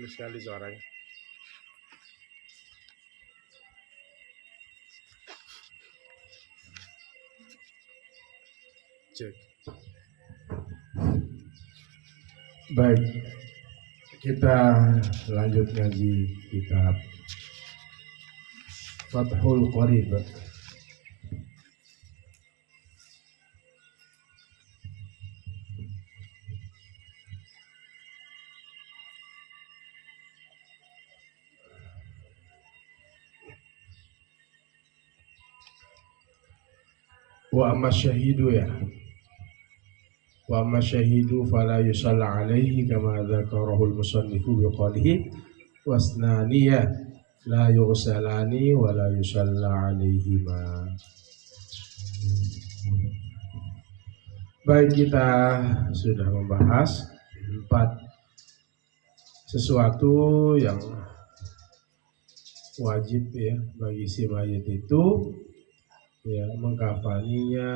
Ini sekali suaranya. Cek. Baik, kita lanjut ngaji kitab Fathul Qorib. Wa amma syahidu ya. Wa amma syahidu fala yusalla alaihi kama dzakarahu al-musannifu biqalihi wasnaniya la yughsalani wa la yusalla alaihima. Baik, kita sudah membahas 4 sesuatu yang wajib ya bagi si mayit itu, ya, mengkafaninya,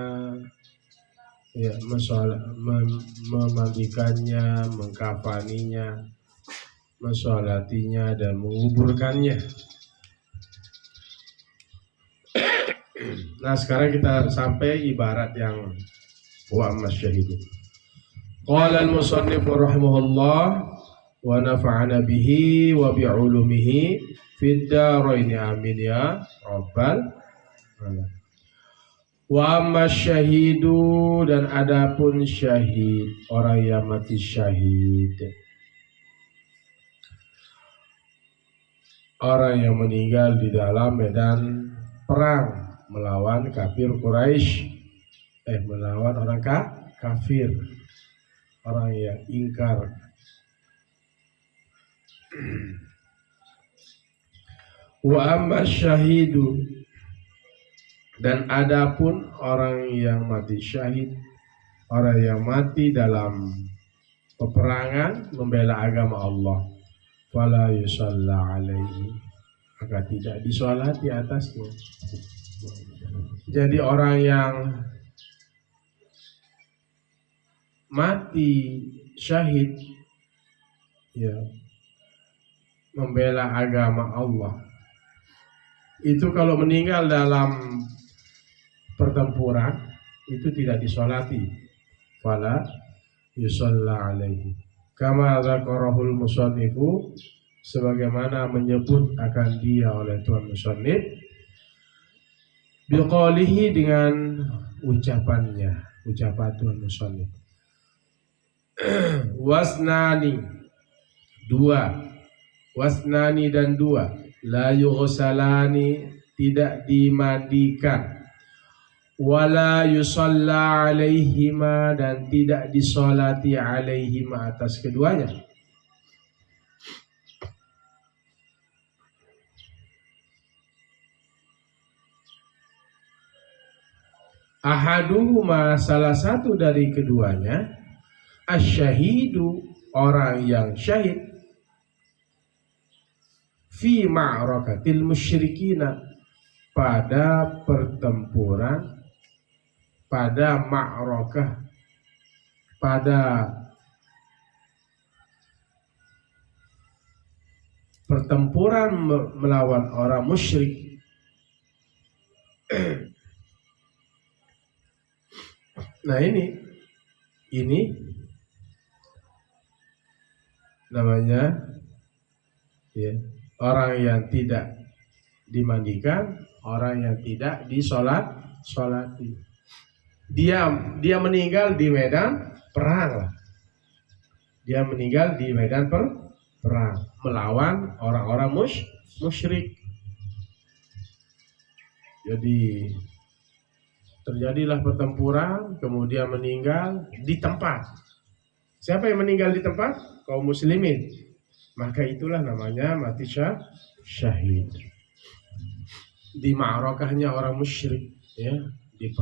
ya, memandikannya, mengkafaninya, mensolatinya, dan menguburkannya. Nah, sekarang kita sampai ibarat yang wa amma syahidu. Qala al-musannif rahimahullah wa nafa'ana bihi wa bi'ulumihi fid dharain amin ya rabbal alamin. Wa amma syahidu, dan adapun syahid, orang yang mati syahid, orang yang meninggal di dalam medan perang melawan kafir Quraisy, melawan orang kafir, orang yang ingkar. Wa amma syahidu, dan adapun orang yang mati syahid, orang yang mati dalam peperangan membela agama Allah, fala yusalla alaihi, maka tidak disolati atasnya. Jadi orang yang mati syahid, ya, membela agama Allah, itu kalau meninggal dalam pertempuran itu tidak disolati, fala yusalla alaihi kama dzakarahul musannifu, sebagaimana menyebut akan dia oleh Tuhan musannif, biqalihi, dengan ucapan Tuhan musannif. Wasnani, 2, wasnani dan 2, la yughsalani, tidak dimandikan, wala yusalla alaihima, dan tidak disolati alaihima atas keduanya. Ahaduhuma, salah satu dari keduanya, asyahidu, orang yang syahid, fi ma'rakatil musyrikina, pada pertempuran, pada ma'rakah, pada pertempuran melawan orang musyrik. Nah, ini namanya, ya, orang yang tidak dimandikan, orang yang tidak disolati. Dia meninggal di medan perang lah. Dia meninggal di medan perang melawan orang-orang musyrik. Jadi terjadilah pertempuran, kemudian meninggal di tempat. Siapa yang meninggal di tempat? Kaum muslimin. Maka itulah namanya mati syahid. Di ma'rakahnya orang musyrik, ya, di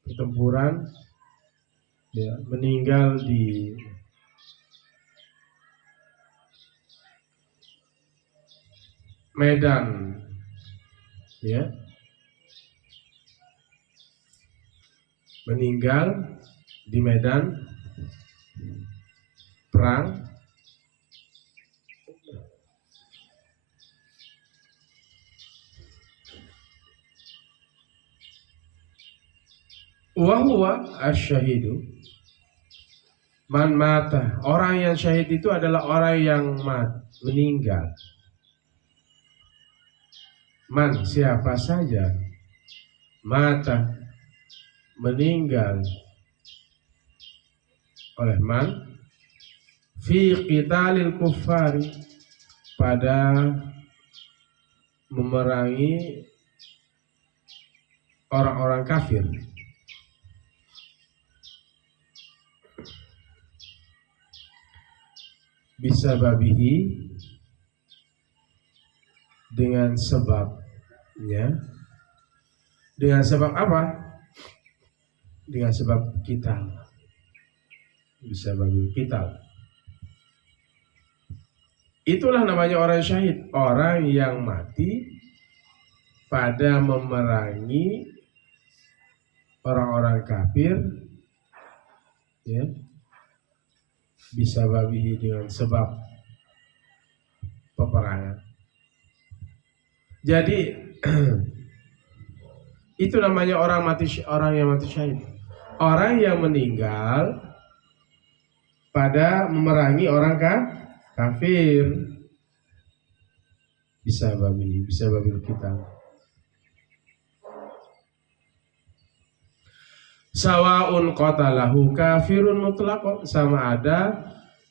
pertempuran, ya, meninggal di medan ya, meninggal di medan perang, wa huwa asyahidu man mata. Orang yang syahid itu adalah orang yang meninggal. Man, siapa saja, mata, meninggal oleh man, fi qitalil kuffari, pada memerangi orang-orang kafir, bisa babihi, dengan sebabnya. Dengan sebab apa? Dengan sebab qital. Bisa babi qital. Itulah namanya orang syahid, orang yang mati pada memerangi orang-orang kafir, ya, bisa babi dengan sebab peperangan. Jadi itu namanya orang yang mati syahid, orang yang meninggal pada memerangi orang kafir, bisa babi kita. Sawaun qatalahu kafirun mutlaq, sama ada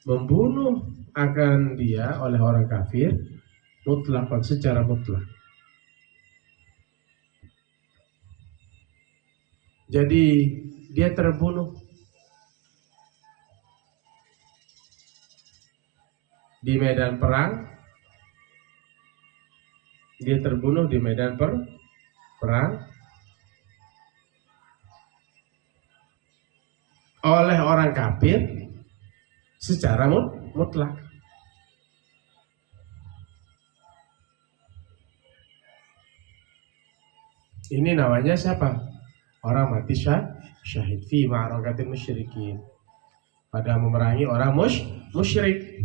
membunuh akan dia oleh orang kafir mutlak, secara mutlak. Jadi dia terbunuh di medan perang, dia terbunuh di medan perang oleh orang kafir secara mutlak. Ini namanya siapa? Orang mati syahid fi ma'rakatil musyrikin, pada memerangi orang musyrik,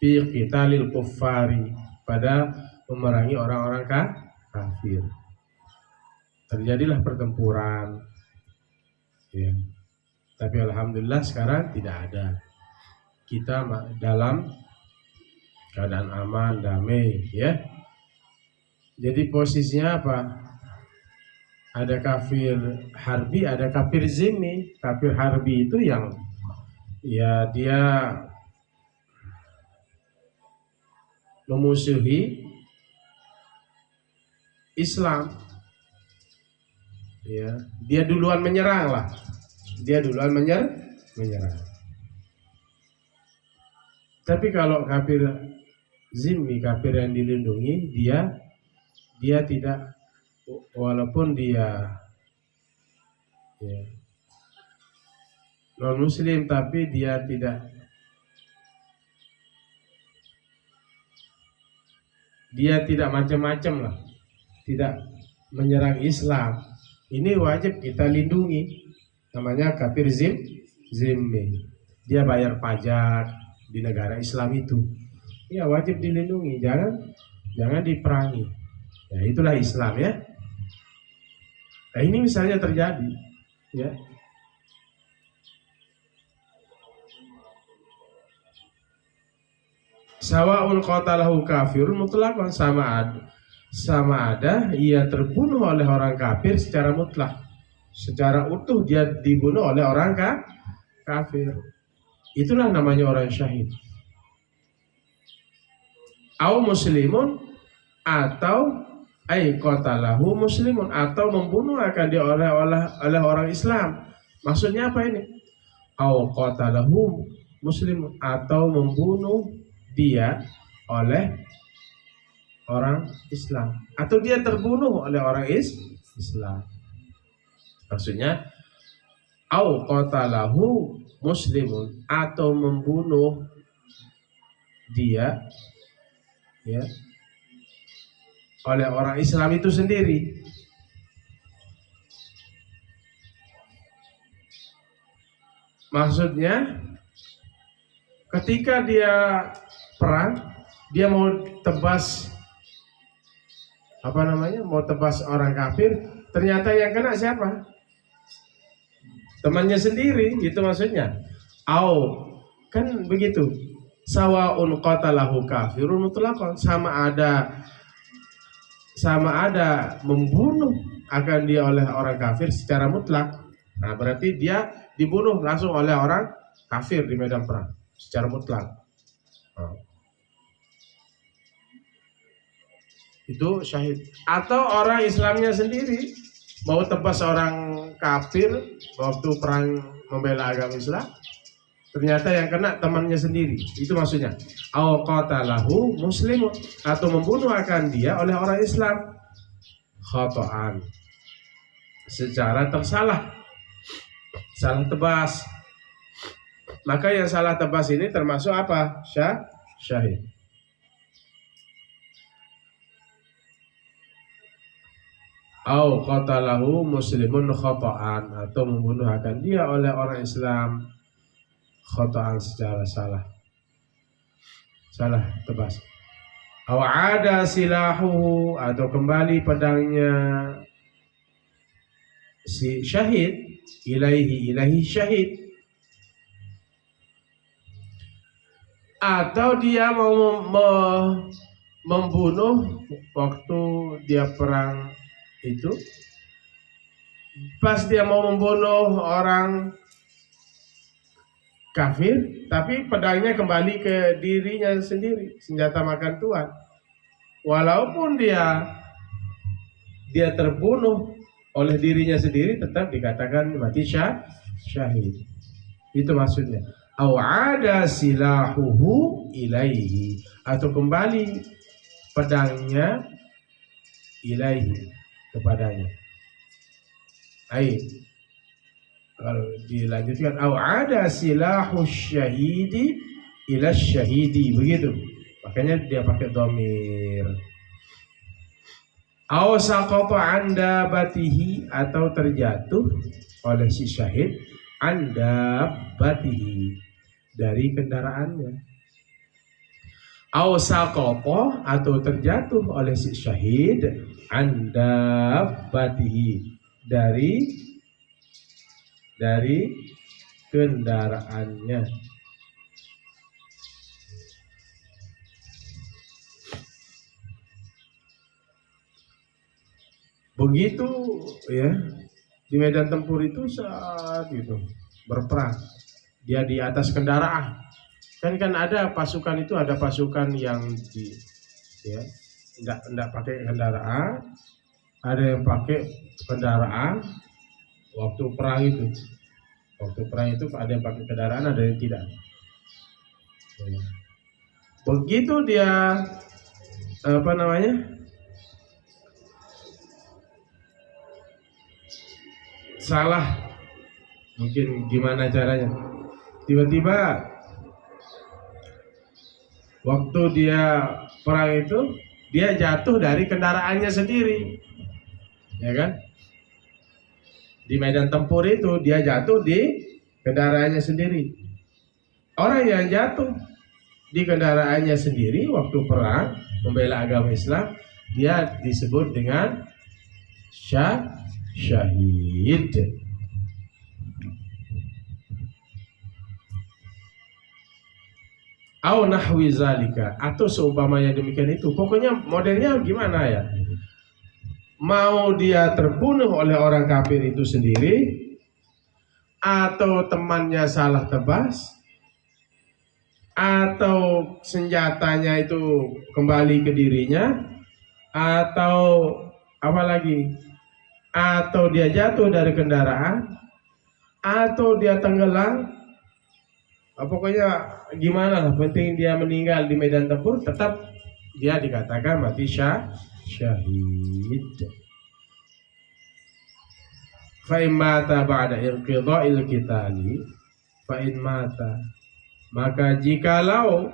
fi qitalil kuffari, pada memerangi orang-orang kafir. Terjadilah pertempuran, ya. Tapi alhamdulillah sekarang tidak ada. Kita dalam keadaan aman, damai, ya. Jadi posisinya apa? Ada kafir harbi, ada kafir zimmi. Kafir harbi itu yang, ya, dia memusuhi Islam, ya, dia duluan menyerang lah, menyerang. Tapi kalau kafir zimmi, kafir yang dilindungi, dia tidak, walaupun dia, ya, non muslim, tapi dia tidak macam-macam lah, tidak menyerang Islam. Ini wajib kita lindungi, namanya kafir zimmi. Dia bayar pajak di negara Islam itu, ya wajib dilindungi, jangan diperangi. Ya, itulah Islam, ya. Nah, ini misalnya terjadi, ya. Sawaun qatalahu kafirun mutlaqan, sama ada ia terbunuh oleh orang kafir secara mutlak, secara utuh dia dibunuh oleh orang kafir. Itulah namanya orang syahid. Au muslimun, atau qatalahu muslimun, atau membunuh akan dia oleh orang Islam. Maksudnya apa ini? Au qatalahu muslimun, atau membunuh dia oleh orang Islam, atau dia terbunuh oleh orang Islam. Maksudnya au qatalahu muslimun, atau membunuh dia, ya, oleh orang Islam itu sendiri. Maksudnya ketika dia perang, dia mau tebas mau tebas orang kafir, ternyata yang kena siapa? Temannya sendiri, itu maksudnya. Kan begitu. Sawaun qatalahu kafirun mutlaqan, sama ada membunuh akan dia oleh orang kafir secara mutlak. Nah, berarti dia dibunuh langsung oleh orang kafir di medan perang secara mutlak. Nah, itu syahid. Atau orang Islamnya sendiri mau tebas orang kafir waktu perang membela agama Islam, ternyata yang kena temannya sendiri. Itu maksudnya. Au qatalahu muslim, atau membunuh akan dia oleh orang Islam khata'an, secara tersalah, salah tebas. Maka yang salah tebas ini termasuk apa? Syahid. Au qatalahu muslimun khata'an, atau membunuh akan dia oleh orang Islam khata'an, secara salah tebas. Au ada silahu, atau kembali pedangnya si syahid ilaihi syahid, atau dia mau membunuh waktu dia perang itu, pas dia mau membunuh orang kafir, tapi pedangnya kembali ke dirinya sendiri, senjata makan tuan. Walaupun dia terbunuh oleh dirinya sendiri, tetap dikatakan mati syahid. Itu maksudnya. Au ada silahuhu ilaihi, atau kembali pedangnya ilaihi, kepadanya. Kalau dilanjutkan, au ada silahu syahidi ila syahidi, begitu. Makanya dia pakai dhamir. Au saqata anda batihi, atau terjatuh oleh si syahid anda batihi, dari kendaraannya. Au saqata, atau terjatuh oleh si syahid anda batihi, dari kendaraannya. Begitu ya, di medan tempur itu saat itu berperang, dia di atas kendaraan. Kan ada pasukan itu, ada pasukan yang enggak pakai kendaraan, ada yang pakai kendaraan. Waktu perang itu ada yang pakai kendaraan, ada yang tidak. Begitu dia salah, mungkin gimana caranya, tiba-tiba waktu dia perang itu dia jatuh dari kendaraannya sendiri, ya kan? Di medan tempur itu dia jatuh di kendaraannya sendiri. Orang yang jatuh di kendaraannya sendiri waktu perang membela agama Islam, dia disebut dengan syahid. Au nahwi zalika, atau seumpamanya demikian itu. Pokoknya modelnya gimana ya? Mau dia terbunuh oleh orang kafir itu sendiri, atau temannya salah tebas, atau senjatanya itu kembali ke dirinya, atau apa lagi? Atau dia jatuh dari kendaraan, atau dia tenggelam. Pokoknya gimana lah, penting dia meninggal di medan tempur, tetap dia dikatakan mati syahid. Fa in mata ba'da inqidha'il qitali, fa in mata, maka jikalau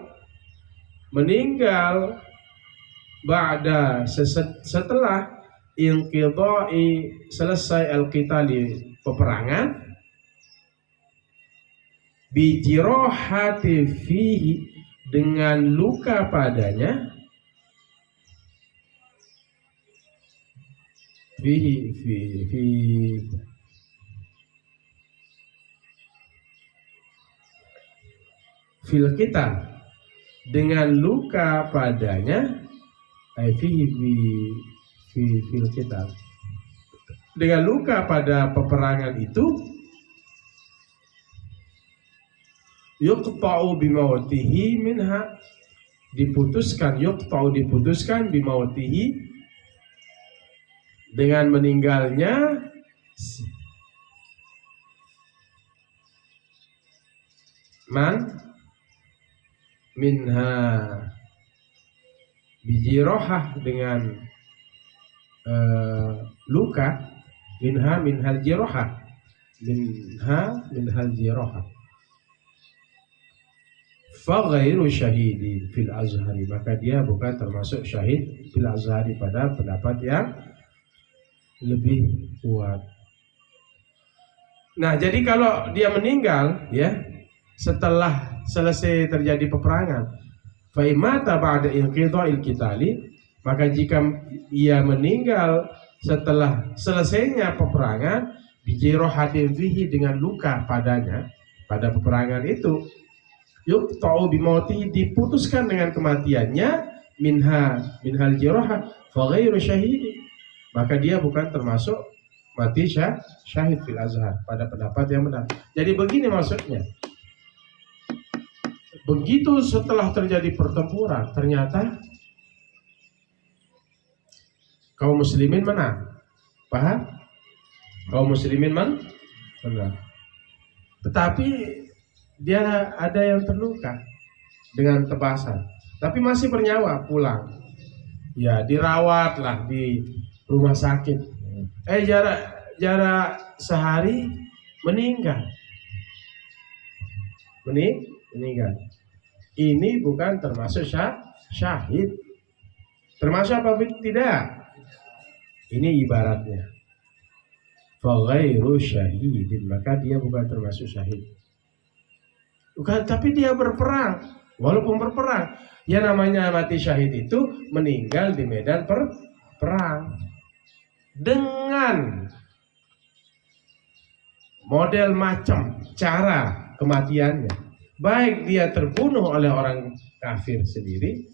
meninggal ba'da setelah inqidha'i selesai al-qitali peperangan, bi jirahati fihi dengan luka padanya, fihi fi fil qital, dengan luka padanya, fihi fil qital, dengan luka pada peperangan itu, yuqta'u bimautihi minha, diputuskan, yuqta'u diputuskan, bimautihi dengan meninggalnya, man minha bijirohah, dengan luka, minhal jirohah, minhal jirohah, fa ghairu syahidin fil azhari, maka dia bukan termasuk syahid fil azhari, pada pendapat yang lebih kuat. Nah, jadi kalau dia meninggal ya setelah selesai terjadi peperangan, fa imata ba'da inqidha'il qitali, maka jika ia meninggal setelah selesainya peperangan, bijirahatin fihi, dengan luka padanya pada peperangan itu, yuqta'u bimautihi, diputuskan dengan kematiannya, minhal jirahah, fa ghairu syahid, maka dia bukan termasuk mati syahid fil azhar, pada pendapat yang benar. Jadi begini maksudnya, begitu setelah terjadi pertempuran ternyata kaum muslimin menang, paham? Kaum muslimin menang, tetapi dia ada yang terluka dengan tebasan, tapi masih bernyawa, pulang ya, dirawatlah di rumah sakit, jarak sehari meninggal. Ini bukan termasuk syahid. Termasuk apa tidak? Ini ibaratnya fa ghairu syahidin, maka dia bukan termasuk syahid. Bukan, tapi dia berperang. Walaupun berperang, ya namanya mati syahid itu meninggal di medan perang dengan model macam cara kematiannya, baik dia terbunuh oleh orang kafir sendiri,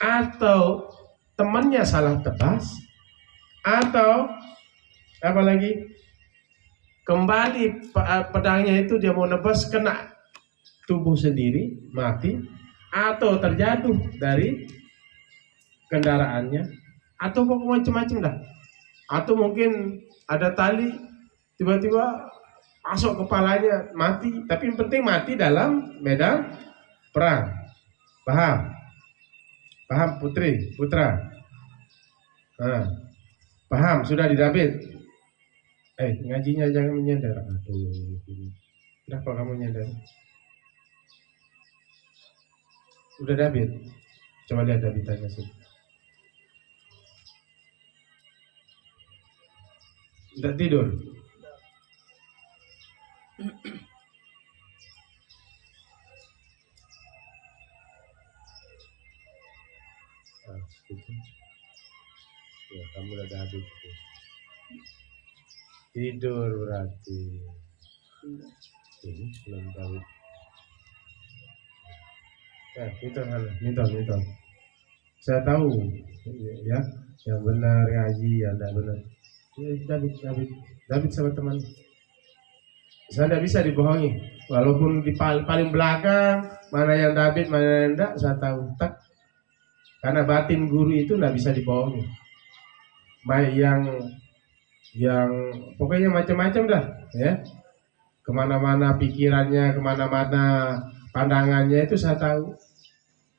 atau temannya salah tebas, atau apalagi kembali pedangnya itu dia mau nebas kena tubuh sendiri mati, atau terjatuh dari kendaraannya, atau macam-macam dah, atau mungkin ada tali tiba-tiba masuk kepalanya mati, tapi yang penting mati dalam medan perang. Paham putra? Paham sudah di David? Ngajinya jangan menyandar. Aduh, kenapa kamu nyandar? Udah David? Coba lihat David tanya sih. Udah tidur? Ya, kamu udah David. Tidur berarti. Ini belum David. Minta. Saya tahu ya, yang benar ngaji, yang tidak benar. David sama teman. Saya tidak bisa dibohongi. Walaupun di paling belakang, mana yang David, mana yang tidak, saya tahu. Tak. Karena batin guru itu tidak bisa dibohongi. Baik yang pokoknya macam-macam dah, ya. Kemana-mana pikirannya, kemana-mana pandangannya itu saya tahu.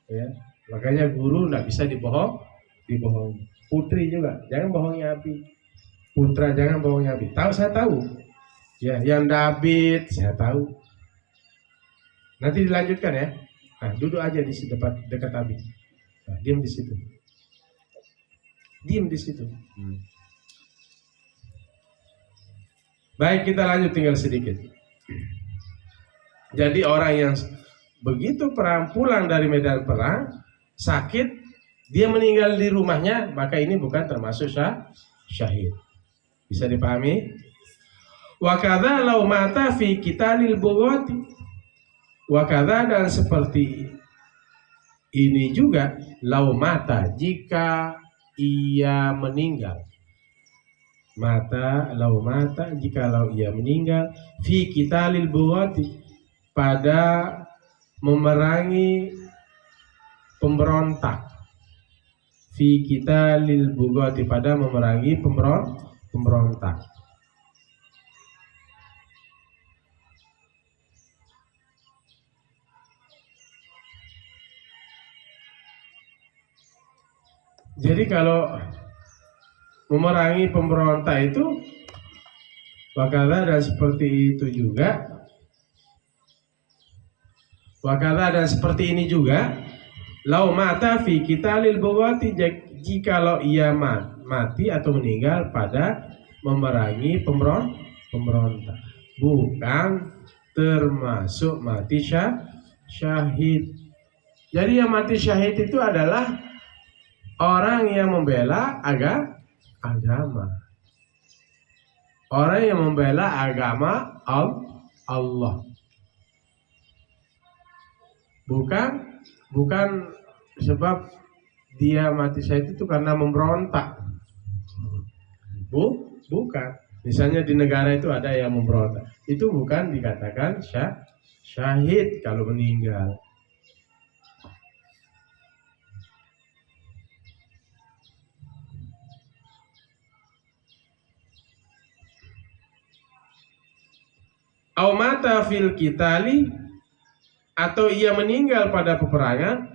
Ya. Makanya guru tidak bisa dibohongi. Putri juga, jangan bohongi Abi. Putra jangan bohongi Abi. Saya tahu. Ya, yang David saya tahu. Nanti dilanjutkan ya. Nah, duduk aja di dekat Abi. Nah, diam di situ. Diam di situ. Baik, kita lanjut tinggal sedikit. Jadi orang yang begitu pulang dari medan perang, sakit, dia meninggal di rumahnya, maka ini bukan termasuk syahid. Bisa dipahami? Wa kadza law mata fi qitalil bughati. Wa kadza, dan seperti ini juga law mata, jika ia meninggal. Mata, law mata, jikalau ia meninggal fi qitalil bughati, pada memerangi pemberontak. Fi qitalil bughati, pada memerangi pemberontak. Jadi kalau memerangi pemberontak itu wakala, dan seperti itu juga wakala, dan seperti ini juga lau mata fi qitalil bughati, jikalau ia mati atau meninggal pada memerangi pemberontak, bukan termasuk mati syahid. Jadi yang mati syahid itu adalah orang yang membela agama. Orang yang membela agama Allah. Bukan sebab dia mati syahid itu karena memberontak. Bukan. Misalnya di negara itu ada yang memberontak. Itu bukan dikatakan syahid kalau meninggal. Au mata fil qitali, atau ia meninggal pada peperangan,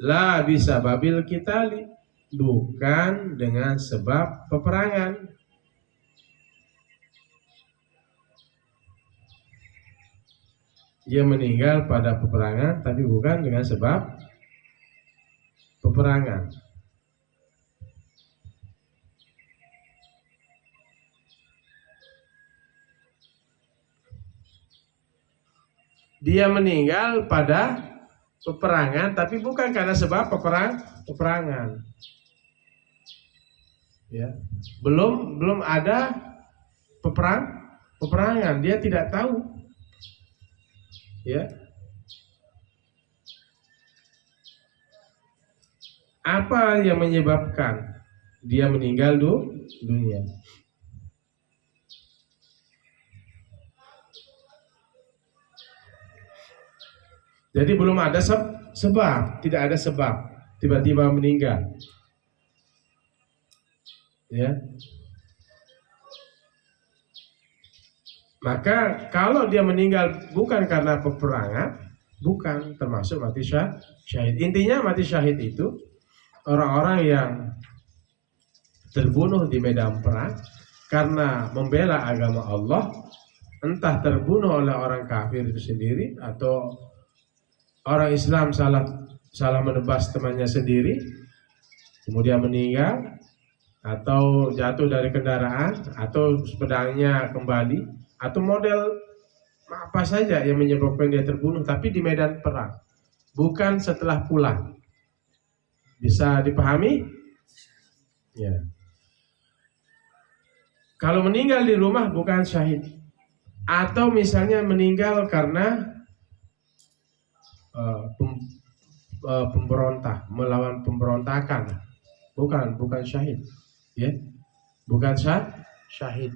la bisa babil qitali, bukan dengan sebab peperangan. Ia meninggal pada peperangan tapi bukan dengan sebab peperangan. Dia meninggal pada peperangan tapi bukan karena sebab peperangan. Ya. Belum ada peperangan, dia tidak tahu. Ya. Apa yang menyebabkan dia meninggal dunia? Jadi belum ada sebab, tidak ada sebab tiba-tiba meninggal. Ya. Maka kalau dia meninggal bukan karena peperangan, bukan termasuk mati syahid. Intinya mati syahid itu orang-orang yang terbunuh di medan perang karena membela agama Allah, entah terbunuh oleh orang kafir itu sendiri atau orang Islam salah menebas temannya sendiri, kemudian meninggal, atau jatuh dari kendaraan, atau pedangnya kembali, atau model apa saja yang menyebabkan dia terbunuh, tapi di medan perang, bukan setelah pulang. Bisa dipahami? Ya. Kalau meninggal di rumah bukan syahid, atau misalnya meninggal karena pemberontak, melawan pemberontakan, bukan syahid, ya, bukan syahid.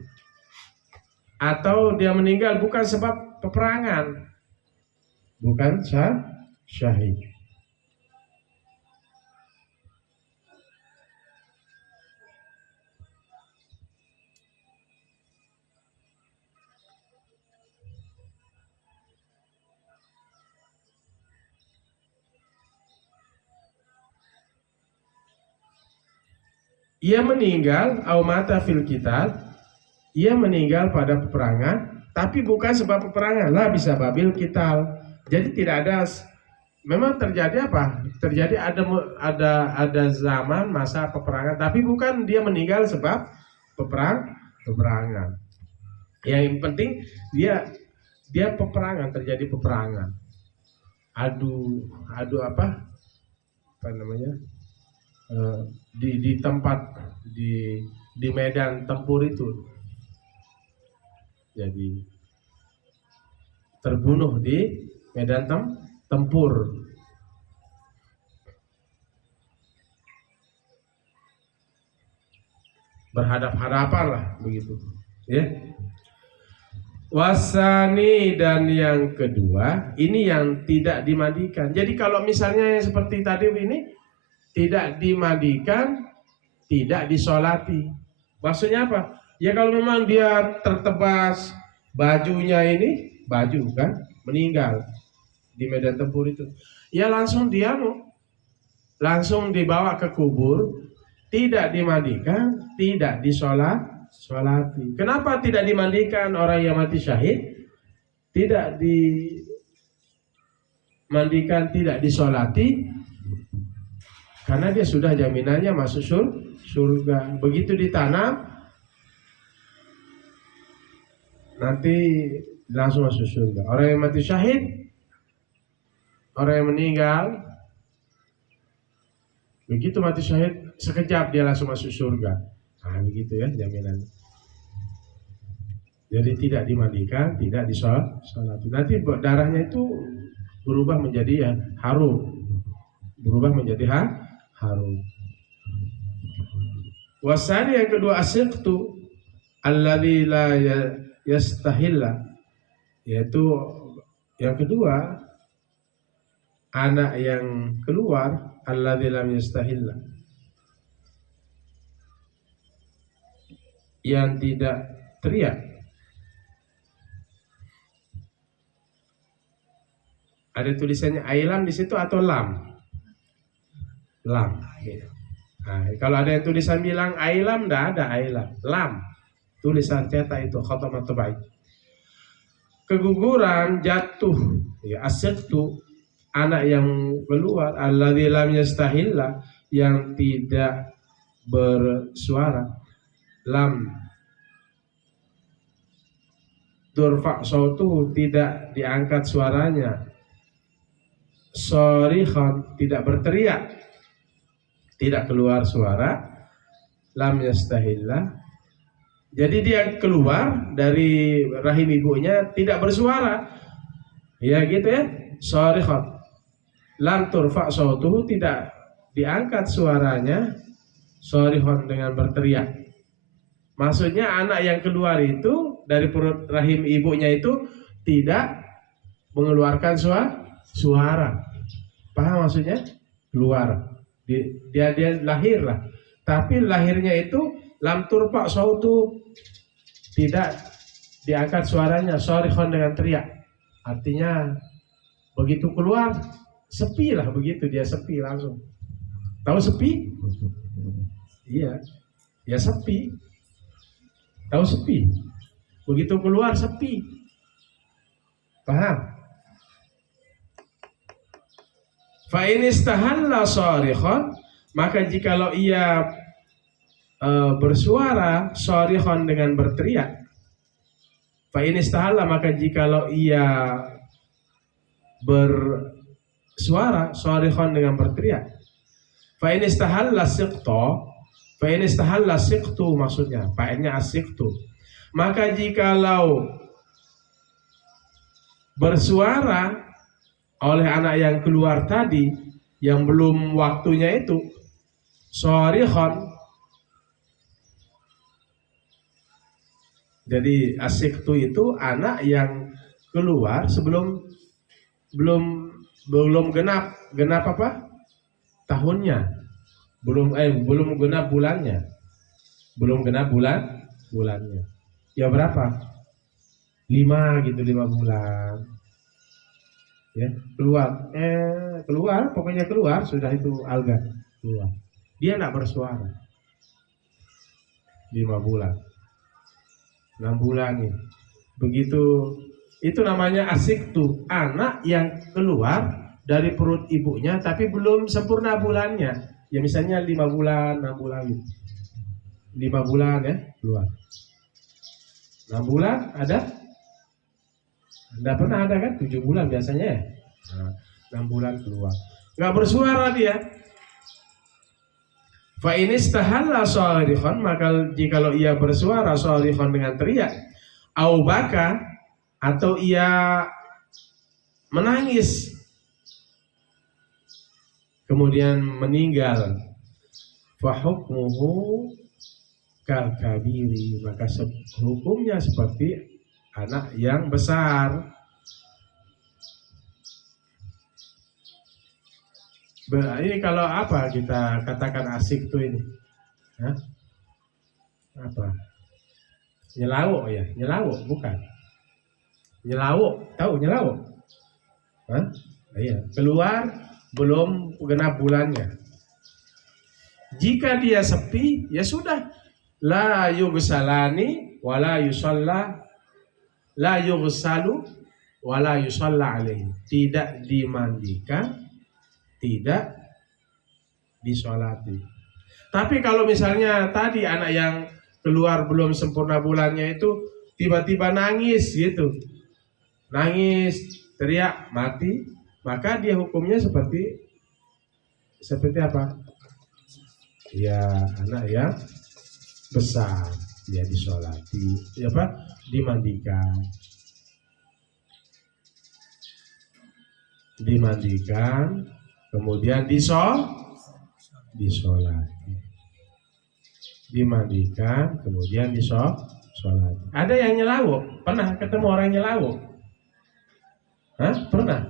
Atau dia meninggal bukan sebab peperangan, bukan syahid. Ia meninggal au mata fil qital, ia meninggal pada peperangan tapi bukan sebab peperangan, lah bisa babil qital. Jadi tidak ada memang terjadi apa? Terjadi ada zaman masa peperangan, tapi bukan dia meninggal sebab peperangan. Yang penting dia peperangan, terjadi peperangan. Adu apa namanya? Di tempat di medan tempur itu. Jadi terbunuh di medan tempur. Berhadap-hadapan lah begitu. Ya. Wasani, dan yang kedua, ini yang tidak dimandikan. Jadi kalau misalnya yang seperti tadi ini tidak dimandikan, tidak disolati. Maksudnya apa? Ya kalau memang dia tertebas bajunya ini, baju kan, meninggal di medan tempur itu, ya langsung langsung dibawa ke kubur, tidak dimandikan, tidak disolati. Kenapa tidak dimandikan orang yang mati syahid? Tidak dimandikan, tidak disolati, karena dia sudah jaminannya masuk surga. Begitu ditanam, nanti langsung masuk surga. Orang yang mati syahid, orang yang meninggal, begitu mati syahid, sekejap dia langsung masuk surga. Nah, begitu ya jaminannya. Jadi tidak dimandikan, tidak disolati. Nanti darahnya itu berubah menjadi harum. Berubah menjadi harum. Wasani, yang kedua, asyqtu alladzi la yastahilla, yaitu yang kedua, anak yang keluar alladzi lam yastahilla, yang tidak teriak. Ada tulisannya ailam di situ atau lam? Lam. Nah, kalau ada yang tulisan bilang ailam, enggak ada ailam. Lam. Tulisan cetak itu khatam atau baik. Keguguran, jatuh. Ya, asyqtu, anak yang keluar, alladzi lam yastahilla, yang tidak bersuara. Lam turfa sautuhu, tidak diangkat suaranya. Shorikhan, tidak berteriak, tidak keluar suara. Lam yastahillah, jadi dia keluar dari rahim ibunya tidak bersuara, ya gitu ya. Shorikhan, lam turfa sautuhu, tidak diangkat suaranya. Shorikhan, dengan berteriak. Maksudnya anak yang keluar itu dari perut rahim ibunya itu tidak mengeluarkan suara. Paham maksudnya? Keluar. Dia lahir lah. Tapi lahirnya itu lam turfa sautu, tidak diangkat suaranya. Shorikhan, dengan teriak. Artinya begitu keluar sepi lah, begitu dia sepi langsung. Tahu sepi? Iya. Ya sepi. Tahu sepi? Begitu keluar sepi. Paham? Fa in istahalla shorikhan, maka jikalau ia bersuara, shorikhan, dengan berteriak. Fa in istahalla, maka jikalau ia bersuara, shorikhan, dengan berteriak. Fa in istahalla siqta, fa in istahalla siqtu, maksudnya fa'ilnya asyqtu. Maka jikalau bersuara oleh anak yang keluar tadi, yang belum waktunya itu, shorikhan. Jadi asyqtu itu anak yang keluar sebelum belum genap apa? Tahunnya. Belum genap bulannya. Belum genap bulannya. Ya berapa? 5 gitu, 5 bulan. Ya, keluar, pokoknya keluar, sudah itu alga keluar. Dia enggak bersuara. 5 bulan. 6 bulan nih. Begitu, itu namanya asyqtu, anak yang keluar dari perut ibunya tapi belum sempurna bulannya. Ya misalnya 5 bulan, 6 bulan gitu. 5 bulan ya keluar. 6 bulan ada? Tidak pernah ada kan? 7 bulan biasanya ya. Nah, 6 bulan keluar. Nggak bersuara dia. Fa ini istahalla sharikhan, maka jikalau ia bersuara sharikhan dengan teriak, au baka, atau ia menangis kemudian meninggal, fa hukmuhu kal kabiri, maka hukumnya seperti anak yang besar. Ini kalau apa kita katakan asik tuh ini? Hah? Apa? Nyelawuk ya? Nyelawuk bukan? Nyelawuk, tahu nyelawuk? Hah? Iya, keluar belum genap bulannya. Jika dia sepi, ya sudah. La yughsalani wala yusalla, la yughsalu wala yusalla alaihi. Tidak dimandikan, tidak disolati. Tapi kalau misalnya tadi anak yang keluar belum sempurna bulannya itu tiba-tiba nangis gitu, nangis, teriak, mati, maka dia hukumnya seperti apa? Ya anak yang besar, ya disolati, ya apa? Dimandikan, kemudian disolati, dimandikan, kemudian disolati. Ada yang nyelawuk? Pernah ketemu orang nyelawuk? Hah? Pernah?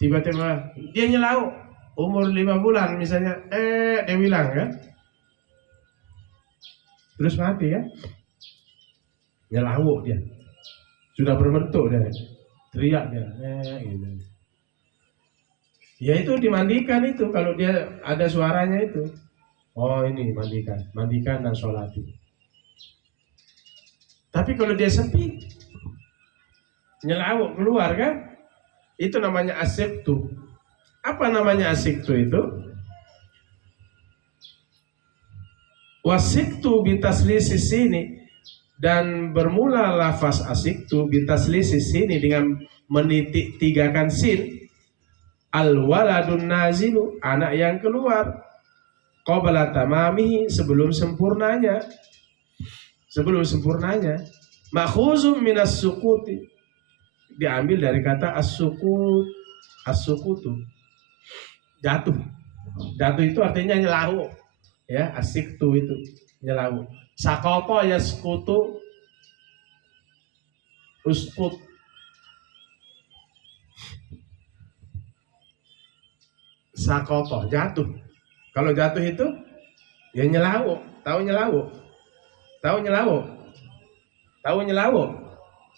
Tiba-tiba dia nyelawuk, umur 5 bulan misalnya, dia bilang kan, terus mati ya, nyelawuk dia, sudah berbentuk dia, teriak dia, gitu. Ya itu dimandikan itu kalau dia ada suaranya itu. Oh ini mandikan dan sholati. Tapi kalau dia sepi, nyelawuk keluar kan, itu namanya asiktu. Apa namanya asiktu itu? Wasiktu bitaslisi sini, dan bermula lafaz asiktu bitaslisi sini dengan menitik tigakan sin. Al-waladun nazilu, anak yang keluar, qabla tamamihi, sebelum sempurnanya, makhuzum minas sukuti, diambil dari kata as-sukutu, jatuh itu artinya nyelawuk ya, asiktu itu nyelawuk. Sakoto ya sekutu, uskut. Sakoto jatuh. Kalau jatuh itu ya nyelawuk. Tahu nyelawuk?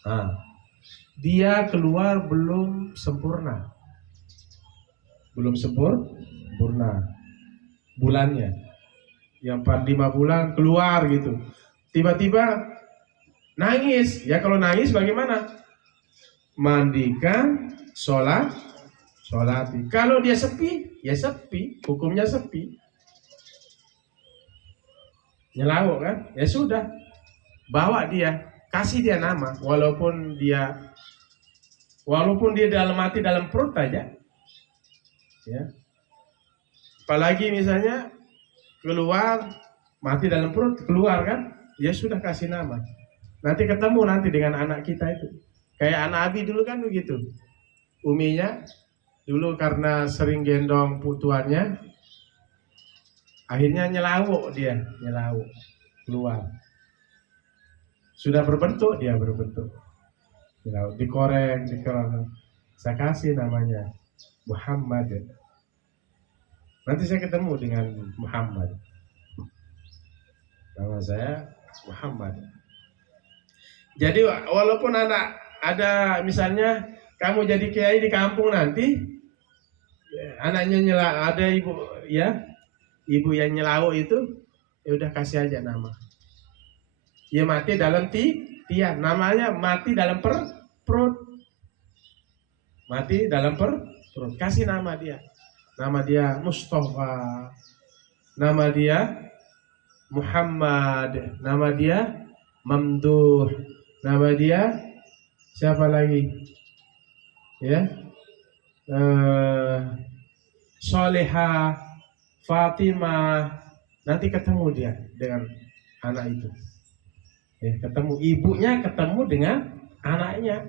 Nah, dia keluar belum sempurna bulannya. Yang 45 bulan keluar gitu. Tiba-tiba nangis. Ya kalau nangis bagaimana? Mandikan, solati. Kalau dia sepi, ya sepi, hukumnya sepi. Nyelawuk kan? Ya sudah, bawa dia, kasih dia nama, walaupun dia mati dalam perut aja. Ya. Apalagi misalnya keluar mati dalam perut, keluar kan? Ya sudah kasih nama. Nanti ketemu dengan anak kita itu. Kayak anak Abi dulu kan begitu. Uminya dulu karena sering gendong putuannya, akhirnya nyelawuk keluar. Sudah berbentuk, dia berbentuk. Dikoreng. Saya kasih namanya Muhammad. Nanti saya ketemu dengan Muhammad. Nama saya Muhammad. Jadi walaupun anak ada misalnya kamu jadi kiai di kampung nanti, anaknya ada ibu yang nyelawuk itu, ya udah kasih aja nama. Ya mati dalam tiang, namanya mati dalam perut. mati dalam perut. Kasih nama dia. Nama dia Mustafa, nama dia Muhammad, nama dia Mamduh, nama dia siapa lagi? Ya, Solehah, Fatimah. Nanti ketemu dia dengan anak itu. Ya, ketemu ibunya, ketemu dengan anaknya.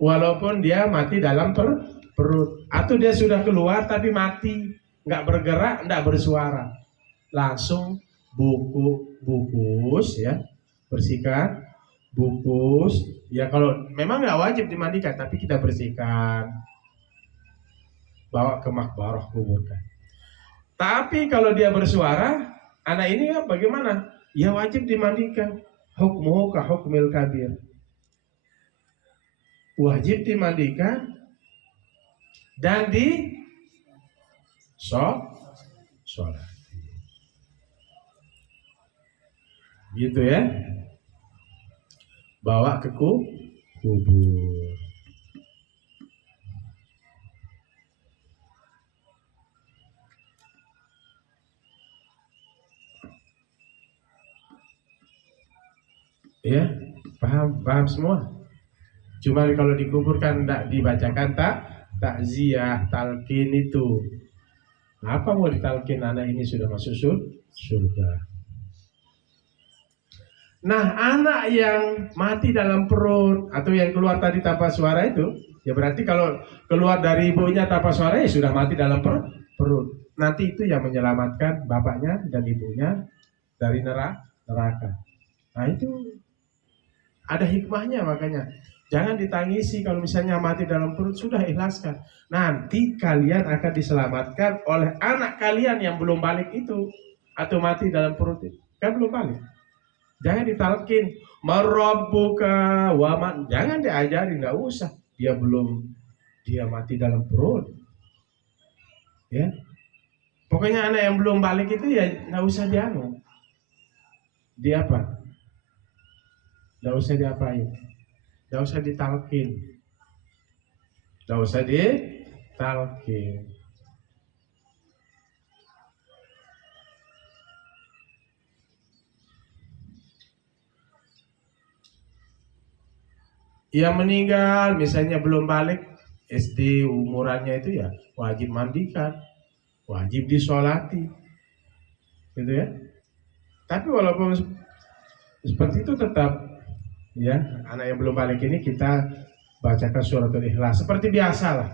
Walaupun dia mati dalam perut, atau dia sudah keluar tapi mati, nggak bergerak, nggak bersuara, langsung bungkus ya, bersihkan, bungkus ya. Kalau memang nggak wajib dimandikan, tapi kita bersihkan, bawa ke makbarah, kuburkan. Tapi kalau dia bersuara, anak ini ya bagaimana? Ya wajib dimandikan. Hukmuhu ka hukmil kabir. Wajib dimandikan dan sholat. Gitu ya. Bawa ke kubur. Ya, paham semua. Cuma kalau dikuburkan tidak dibacakan takziah, talqin itu. Apa mau ditalqin, anak ini sudah masuk surga. Nah, anak yang mati dalam perut atau yang keluar tadi tanpa suara itu, ya berarti kalau keluar dari ibunya tanpa suara ya sudah mati dalam perut. Nanti itu yang menyelamatkan bapaknya dan ibunya dari neraka. Nah, itu ada hikmahnya, makanya jangan ditangisi kalau misalnya mati dalam perut, sudah ikhlaskan. Nanti kalian akan diselamatkan oleh anak kalian yang belum balik itu, atau mati dalam perut itu. Kan belum balik. Jangan ditalkin, marabbuka wa man. Jangan diajari, nggak usah. Dia mati dalam perut. Ya. Pokoknya anak yang belum balik itu ya nggak usah Dia apa? Nggak usah diapain. Nggak usah ditalkin. Nggak usah ditalkin. Yang meninggal misalnya belum balik, SD umurannya itu ya wajib mandikan, wajib disolati, gitu ya. Tapi walaupun seperti itu tetap ya, anak yang belum balik ini kita bacakan suratul Ikhlas seperti biasa lah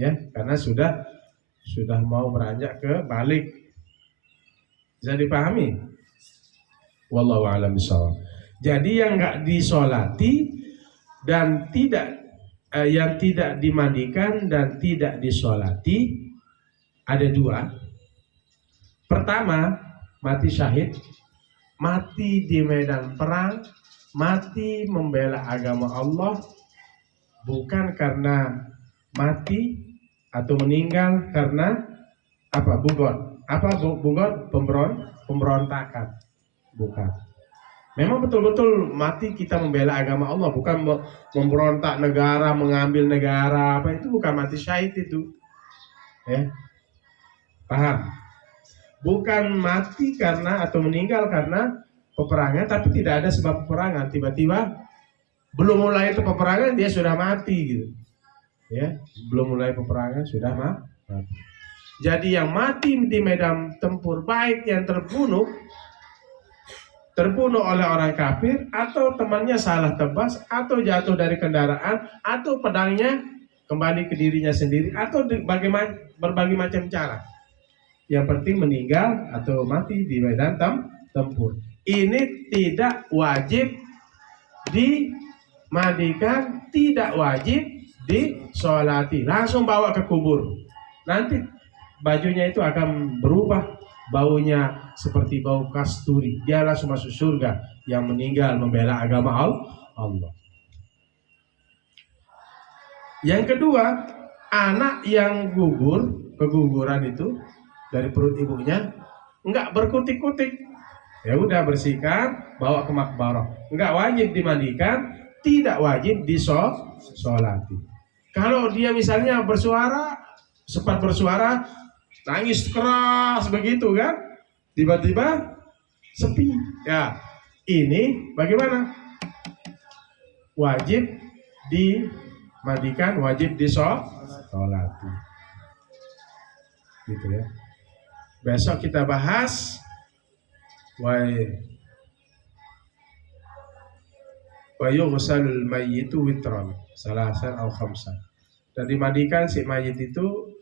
ya, karena sudah mau beranjak ke balik. Bisa dipahami? Wallahu a'lam bishawab. Jadi yang nggak disolati dan yang tidak dimandikan dan tidak disolati ada dua. Pertama, mati syahid, mati di medan perang, mati membela agama Allah, bukan karena mati atau meninggal karena bugot, pemberontakan, bukan. Memang betul-betul mati kita membela agama Allah, bukan memberontak negara, mengambil negara, itu bukan mati syahid itu. Ya. Paham? Bukan mati karena atau meninggal karena peperangan, tapi tidak ada sebab peperangan, tiba-tiba belum mulai itu peperangan dia sudah mati gitu. Ya, belum mulai peperangan sudah mati. Jadi yang mati di medan tempur, baik yang terbunuh oleh orang kafir, atau temannya salah tebas, atau jatuh dari kendaraan, atau pedangnya kembali ke dirinya sendiri, atau berbagai macam cara. Yang penting meninggal atau mati di medan tempur. Ini tidak wajib dimandikan, tidak wajib disolati, langsung bawa ke kubur. Nanti bajunya itu akan berubah, baunya seperti bau kasturi, dia langsung masuk surga. Yang meninggal membela agama Allah. Yang kedua, anak yang keguguran itu dari perut ibunya enggak berkutik-kutik, ya udah bersihkan, bawa ke makbarah, enggak wajib dimandikan, tidak wajib disolati. Kalau dia misalnya sempat bersuara, nangis keras begitu kan, tiba-tiba sepi. Ya, ini bagaimana? Wajib dimandikan, wajib disolati. Gitu ya. Besok kita bahas wa yughsalul mayyitu witran salasan aw khamsan. Dan dimandikan si mayit itu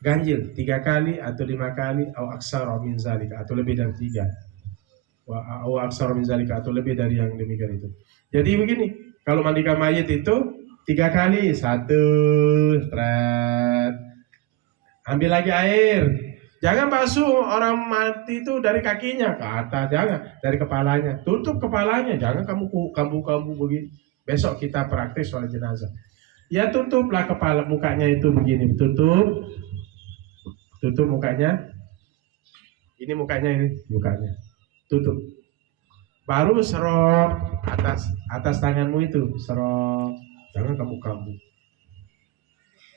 ganjil 3 kali atau 5 kali atau aksar min zalika atau lebih dari 3. Wa aksar min zalika atau lebih dari yang demikian itu. Jadi begini, kalau mandikan mayit itu 3 kali, 1 stret. Ambil lagi air. Jangan basuh orang mati itu dari kakinya ke atas, jangan, dari kepalanya. Tutup kepalanya, jangan kamu kambu begini. Besok kita praktis soal jenazah. Ya tutuplah kepala mukanya itu begini, tutup mukanya. Ini mukanya, tutup. Baru serok atas tanganmu itu, serok. Jangan kamu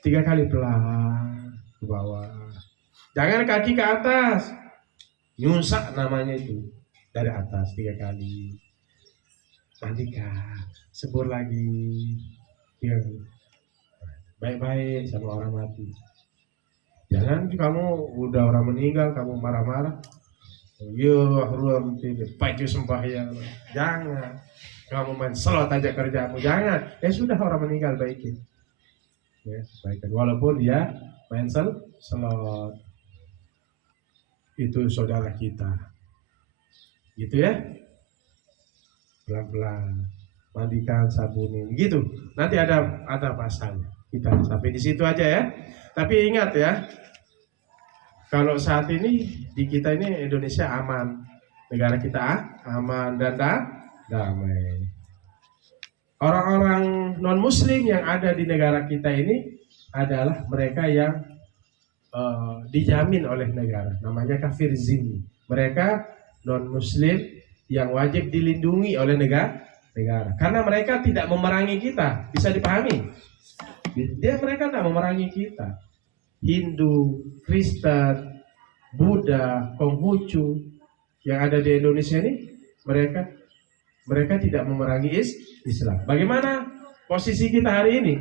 3 kali pelan ke bawah. Jangan kaki ke atas, nyusak namanya itu, dari atas 3 kali. Mandikan, sebur lagi, baik-baik sama orang mati. Jangan kamu udah orang meninggal kamu marah-marah. Yo, harum baju sembahyang. Jangan. Kamu main selot aja kerjamu. Jangan. Ya sudah, orang meninggal baikin. Ya, baikin. Walaupun dia main selot. Itu saudara kita. Gitu ya. Pelan-pelan. Mandikan, sabunin. Gitu. Nanti ada pasalnya. Kita sampai di situ aja ya. Tapi ingat ya. Kalau saat ini di kita ini Indonesia aman, negara kita aman dan damai. Orang-orang non Muslim yang ada di negara kita ini adalah mereka yang dijamin oleh negara, namanya kafir zimmi. Mereka non Muslim yang wajib dilindungi oleh negara, karena mereka tidak memerangi kita. Bisa dipahami? Mereka tidak memerangi kita. Hindu, Kristen, Buddha, Konghucu yang ada di Indonesia ini, mereka tidak memerangi Islam. Bagaimana posisi kita hari ini?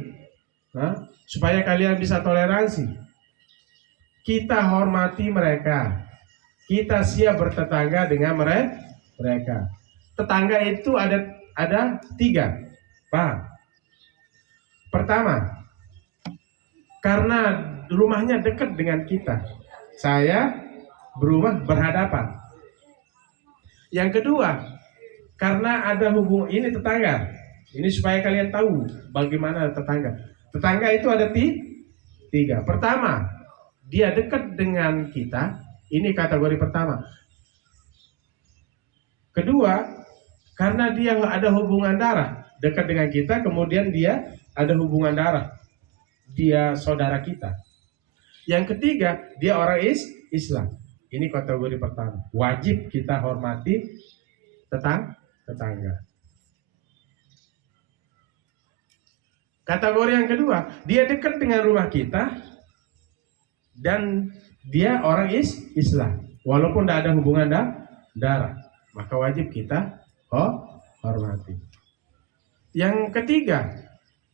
Supaya kalian bisa toleransi, kita hormati mereka, kita siap bertetangga dengan mereka. Tetangga itu ada 3. Paham? Pertama, karena rumahnya dekat dengan kita, saya berumah berhadapan. Yang kedua, karena ada hubungan, ini tetangga. Ini supaya kalian tahu bagaimana tetangga. Tetangga itu ada 3. Pertama, dia dekat dengan kita. Ini kategori pertama. Kedua, karena dia ada hubungan darah, dekat dengan kita, kemudian dia ada hubungan darah. Dia saudara kita. Yang ketiga, dia orang Islam. Ini kategori pertama. Wajib kita hormati tetangga. Kategori yang kedua, dia dekat dengan rumah kita dan dia orang Islam. Walaupun tidak ada hubungan darah, maka wajib kita hormati. Yang ketiga,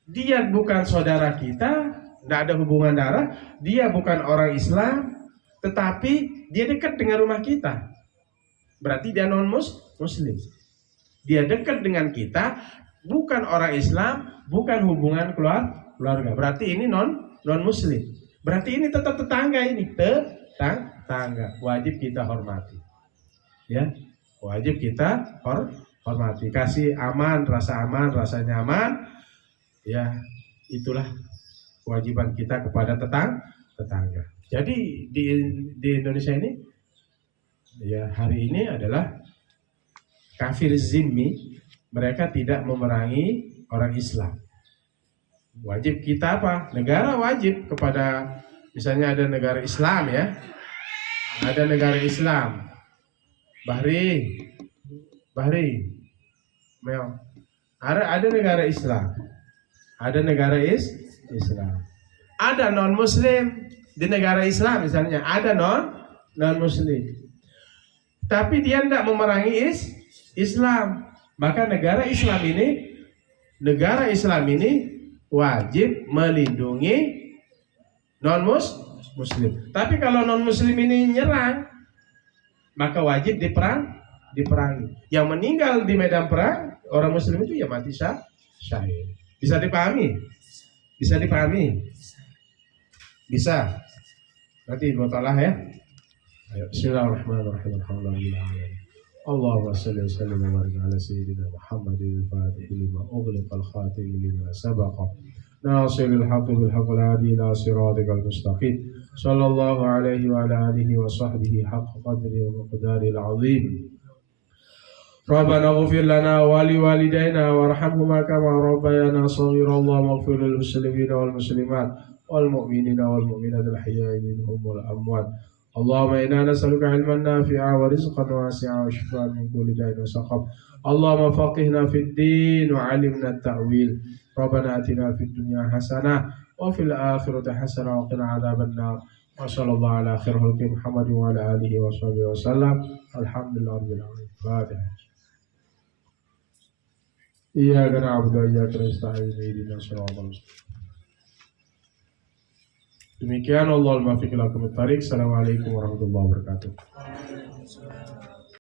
dia bukan saudara kita, tidak ada hubungan darah, dia bukan orang Islam, tetapi dia dekat dengan rumah kita. Berarti dia non-Muslim. Dia dekat dengan kita, bukan orang Islam, bukan hubungan keluarga. Berarti ini non-Muslim. Berarti ini tetap tetangga ini, tetangga. Wajib kita hormati. Ya, wajib kita hormati. Kasih aman, rasa nyaman. Ya, itulah kewajiban kita kepada tetangga. Jadi di Indonesia ini, ya hari ini adalah kafir zimmi. Mereka tidak memerangi orang Islam. Wajib kita apa? Negara wajib kepada, misalnya ada negara Islam ya, ada negara Islam, Bahri, ada negara Islam. Ada negara Islam. Ada non Muslim di negara Islam misalnya, ada non Muslim, tapi dia tidak memerangi Islam, maka negara Islam ini wajib melindungi non Muslim. Tapi kalau non Muslim ini nyerang, maka wajib diperangi. Yang meninggal di medan perang orang Muslim itu ya mati syahid. Bisa dipahami? Bisa. Nanti bertalah ya. Ayo, bismillahirrahmanirrahim. Alhamdulillah. Allahumma salli wa sallim wa barik ala sayyidina Muhammadin al-Fatih lima ughliqa al-khatim lima sabaqa. Nasiril haqqi bil haqqi al-hadi ila siratikal mustaqim. Sallallahu alaihi wa ala alihi wa sahbihi haqqa qadri wa miqdaril azim. Rabbana ighfir lana wa li walidayna warhamhuma kama rabbayana shaghira. Allahumma ighfir lil muslimina wal muslimat wal mu'minina wal mu'minat al ahya'i minhum wal amwat. Allahumma inna nas'aluka 'ilman nafi'a wa rizqan wasi'a wa shifaan min kulli da'in wa saqam. Allahumma faqihna fid din wa 'allimna at-ta'wil. Rabbana atina fid dunya hasanah wa fil akhirati hasanah wa qina 'adzaban nar. Wa sallallahu ala khairil khalqi Muhammadin wa ala alihi wa sahbihi wa sallam. Alhamdulillahirabbil alamin. Fatihah. Iyyaka na'budu wa iyyaka nasta'in ihdinas siratal mustaqim. Demikian, Allahul muwaffiq ila aqwamit thariq. Assalamualaikum warahmatullahi wabarakatuh.